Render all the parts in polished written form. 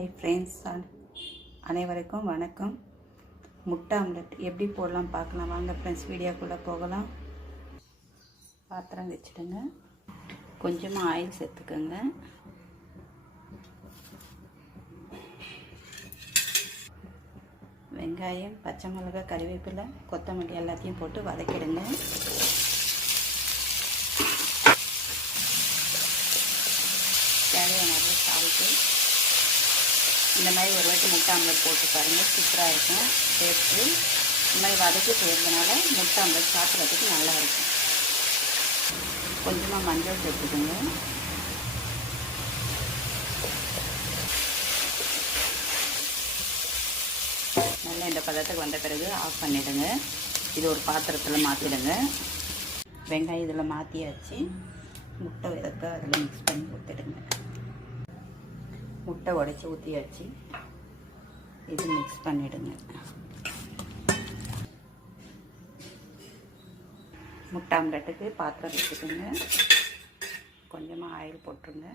Hi friends, அனைவருக்கும் வணக்கம். முட்டை ஆம்லெட் எப்படி போடலாம் பார்க்கலாம் வாங்க ஃப்ரெண்ட்ஸ். வீடியோக்குள்ளே போகலாம். பாத்திரம் வச்சுடுங்க. கொஞ்சமாக ஆயில் சேர்த்துக்கோங்க. வெங்காயம், பச்சை மிளகாய், கறிவேப்பிலை, கொத்தமல்லி எல்லாத்தையும் போட்டு வதக்கிடுங்க. தேவையான அளவு சால்ட்டு. இந்த மாதிரி ஒரு வாட்டி முட்டை ஆம்லெட் போட்டு பாருங்கள், சூப்பராக இருக்கும் டேஸ்ட்டு. இந்த மாதிரி வதக்கி செய்கிறதுனால முட்டை ஆம்லெட் சாப்பிட்றதுக்கு நல்லா இருக்கும். கொஞ்சமாக மஞ்சள் சேர்த்துக்குங்க. நல்லா இந்த பதத்துக்கு வந்த பிறகு ஆஃப் பண்ணிவிடுங்க. இது ஒரு பாத்திரத்தில் மாற்றிடுங்க. வெங்காயம் இதில் மாற்றியாச்சு. முட்டை விதத்தை அதில் மிக்ஸ் பண்ணி ஊற்றிடுங்க. முட்டை உடைச்சி ஊற்றியாச்சு. இது மிக்ஸ் பண்ணிவிடுங்க. முட்டை ஆம்லெட்டுக்கு பாத்திரம் வச்சுக்கோங்க. கொஞ்சமாக ஆயில் போட்டுருங்க.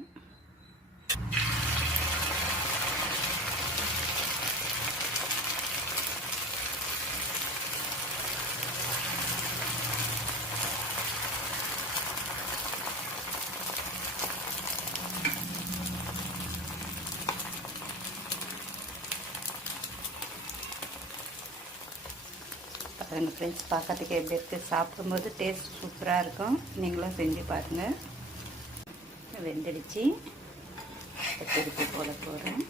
பாருங்கள் ஃப்ரெண்ட்ஸ், பார்க்கறதுக்கு எப்படி இருக்குது, சாப்பிடும்போது டேஸ்ட் சூப்பராக இருக்கும். நீங்களும் செஞ்சு பாருங்கள். வெந்துடுச்சு. திருப்பி போட போகிறேன்.